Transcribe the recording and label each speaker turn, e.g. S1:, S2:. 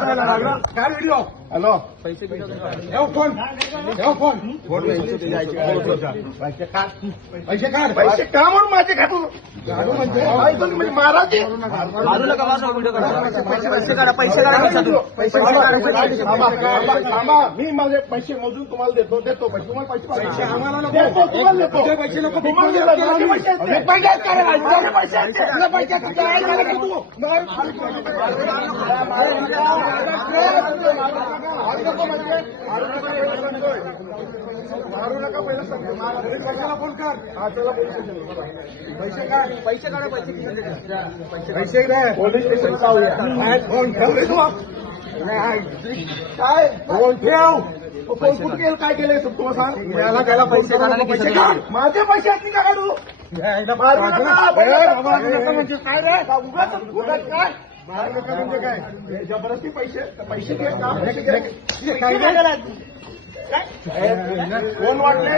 S1: 来来来，来来紧钓 video hello ठेव phone ठेव phone पैसे काढ पैसे काढ पैसे का म्हणून माझे खातो काढू म्हणजे ऐकून म्हणजे महाराज
S2: मारू नका मारू नका व्हिडिओ करा पैसे पैसे काढा पैसे काढा खिशातून. पैसे काढा
S1: मी माझे पैसे मोजून तुम्हाला देतो देतो पैसे तुम्हाला पैसे पैसे आम्हाला नको देतो तुम्हाला देतो पैसे नको तुम्हाला देतो माझे पैसे आहेत. हे पैसे पहिलं फोन कर हा चला पोलीस. पैसे
S2: पैसे काढा पैसे
S1: काय पोलीस स्टेशन जाऊया काय फोन ठेव काय फोन ठेव तो फोन कुठे केलं काय केलंय तुम्हाला सांग याला त्याला पैसे
S2: काढा,
S1: पैसे काढ माझे पैसे आहेत की काढू म्हणजे काय रे उगाच म्हणजे हे जबरदस्ती पैसे पैसे घे का पैसे घे. काय रे? कोण वाटले